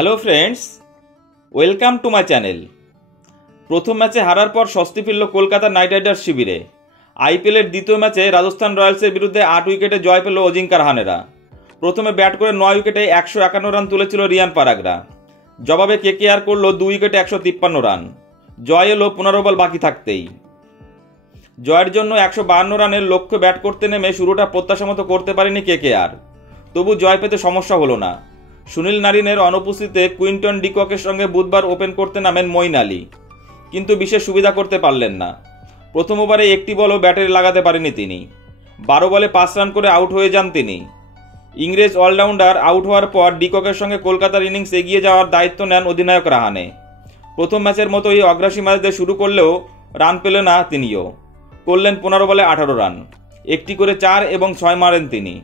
Hello friends, welcome to my channel. প্রথম ম্যাচে হারার পর স্বস্তি ফিরল কলকাতা নাইট রাইডার্স শিবিরে। আইপিএলের দ্বিতীয় ম্যাচে রাজস্থান রয়্যালসের বিরুদ্ধে 8 উইকেটে জয় পেল অজিঙ্কা রাহানেরা। প্রথমে ব্যাট করে 9 উইকেটে 151 রান তুলেছিল রিয়ান পারাগরা। জবাবে কেকেআর করল 2 উইকেটে 153 রান। জয় এলো 15 বল বাকি থাকতেই। জয়ের জন্য 152 রানের লক্ষ্যে ব্যাট করতে নেমে শুরুটা প্রত্যাশা মতো করতে পারেনি কেকেআর। তবু জয় পেতে সমস্যা হলো না। সুনীল নারিনের অনুপস্থিতিতে কুইন্টন ডিককের সঙ্গে বুধবার ওপেন করতে নামেন মঈন আলী, কিন্তু বিশেষ সুবিধা করতে পারলেন না। প্রথম ওভারে একটি বলও ব্যাটে লাগাতে পারেনি তিনি। 12 বলে 5 রান করে আউট হয়ে যান তিনি। ইংরেজ অলরাউন্ডার আউট হওয়ার পর ডিককের সঙ্গে কলকাতার ইনিংস এগিয়ে যাওয়ার দায়িত্ব নেন অধিনায়ক রাহানে। প্রথম ম্যাচের মতোই অগ্রাসী ম্যাচ দিয়ে শুরু করলেও রান পেলেন না তিনিও। করলেন 15 বলে 18 রান, একটি করে 4 এবং 6 মারেন তিনি।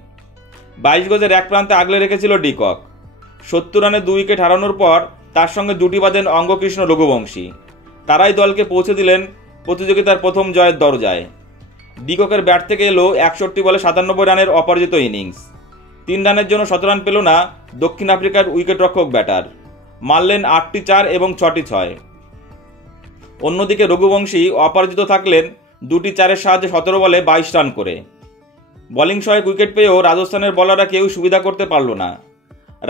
22 গজের এক প্রান্তে আগলে রেখেছিল ডিকক। 70 রানে 2 উইকেট হারানোর পর তার সঙ্গে জুটি বাঁধেন অঙ্গকৃষ্ণ রঘুবংশী। তারাই দলকে পৌঁছে দিলেন প্রতিযোগিতার প্রথম জয়ের দরজায়। ডিককের ব্যাট থেকে এলো 61 বলে 97 রানের অপরাজিত ইনিংস। 3 রানের জন্য 17 রান পেল না দক্ষিণ আফ্রিকার উইকেটরক্ষক ব্যাটার। মারলেন 8টি 4 এবং 6টি 6। অন্যদিকে রঘুবংশী অপরাজিত থাকলেন 2টি 4-এর সাহায্যে 17 বলে 22 রান করে। বোলিং সহায়ক উইকেট পেয়েও রাজস্থানের বোলাররা কেউ সুবিধা করতে পারল না।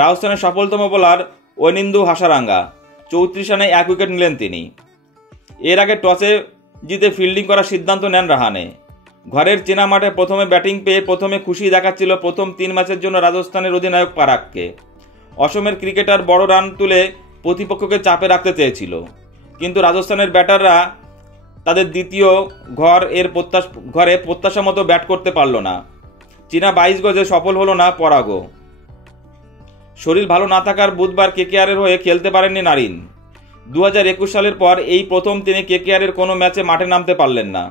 রাজস্থানের সফলতম বোলার ওয়েনিন্দু হাসারাঙ্গা 34 রানে 1 উইকেট নিলেন তিনি। এর আগে টসে জিতে ফিল্ডিং করার সিদ্ধান্ত নেন রাহানে। ঘরের চেনা মাঠে প্রথমে ব্যাটিং পেয়ে প্রথমে খুশি দেখাচ্ছিল প্রথম 3 ম্যাচের জন্য রাজস্থানের অধিনায়ক পারাগকে। অসমের ক্রিকেটার বড় রান তুলে প্রতিপক্ষকে চাপে রাখতে চেয়েছিল, কিন্তু রাজস্থানের ব্যাটাররা তাদের দ্বিতীয় ঘরে প্রত্যাশা মতো ব্যাট করতে পারল না। চীনা 22 গজে সফল হলো না পরাগও। শরীর ভালো না থাকার বুধবার কেকেআরের হয়ে খেলতে পারেননি নারিন। 2021 সালের পর এই প্রথম তিনি কেকেআরের কোনো ম্যাচে মাঠে নামতে পারলেন না।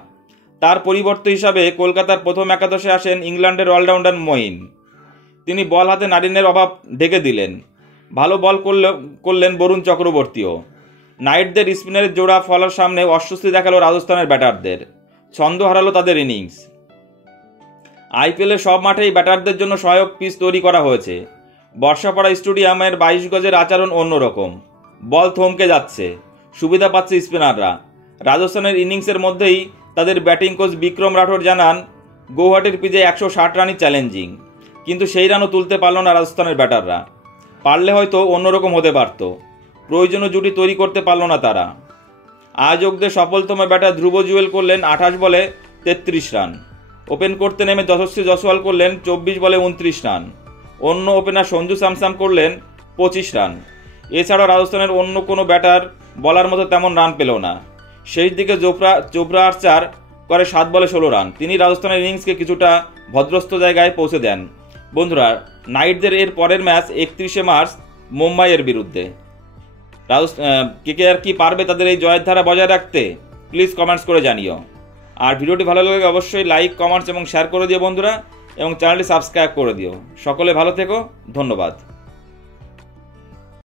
তার পরিবর্তে হিসাবে কলকাতার প্রথম একাদশে আসেন ইংল্যান্ডের অলরাউন্ডার মঈন। তিনি বল হাতে নারিনের অভাব ঢেকে দিলেন। ভালো বল করলেন বরুণ চক্রবর্তীও। নাইটদের স্পিনারের জোড়া ফলার সামনে অস্বস্তি দেখালো রাজস্থানের ব্যাটারদের। ছন্দ হারালো তাদের ইনিংস। আইপিএলের সব মাঠেই ব্যাটারদের জন্য সহায়ক পিচ তৈরি করা হয়েছে। বর্ষাপাড়া স্টেডিয়ামের 22 গজের আচরণ অন্যরকম। বল থমকে যাচ্ছে, সুবিধা পাচ্ছে স্পিনাররা। রাজস্থানের ইনিংসের মধ্যেই তাদের ব্যাটিং কোচ বিক্রম রাঠোর জানান, গৌহাটির পিচে 160 রানই চ্যালেঞ্জিং, কিন্তু সেই রানও তুলতে পারল না রাজস্থানের ব্যাটাররা। পারলে হয়তো অন্যরকম হতে পারত। প্রয়োজনীয় জুটি তৈরি করতে পারল না তারা। আয়োজকদের সফলতম ব্যাটার ধ্রুব জুয়েল করলেন 28 বলে 33 রান। ওপেন করতে নেমে যশস্বী জয়সওয়াল করলেন 24 বলে 29 রান। অন্য ওপেনার সঞ্জু স্যামসন করলেন 25 রান। এছাড়াও রাজস্থানের অন্য কোনো ব্যাটার বলার মতো তেমন রান পেল না। শেষ দিকে চোপড়া আর্চার করে 7 বলে 16 রান। তিনি রাজস্থানের ইনিংসকে কিছুটা ভদ্রস্থ জায়গায় পৌঁছে দেন। বন্ধুরা, নাইটদের এর পরের ম্যাচ 31শে মার্চ মুম্বাইয়ের বিরুদ্ধে। কেকেআর কি পারবে তাদের এই জয়ের ধারা বজায় রাখতে? প্লিজ কমেন্টস করে জানিও। আর ভিডিওটি ভালো লাগলে অবশ্যই লাইক, কমেন্টস এবং শেয়ার করে দিও বন্ধুরা, এবং চ্যানেলটি সাবস্ক্রাইব করে দিও। সকলে ভালো থেকো, ধন্যবাদ।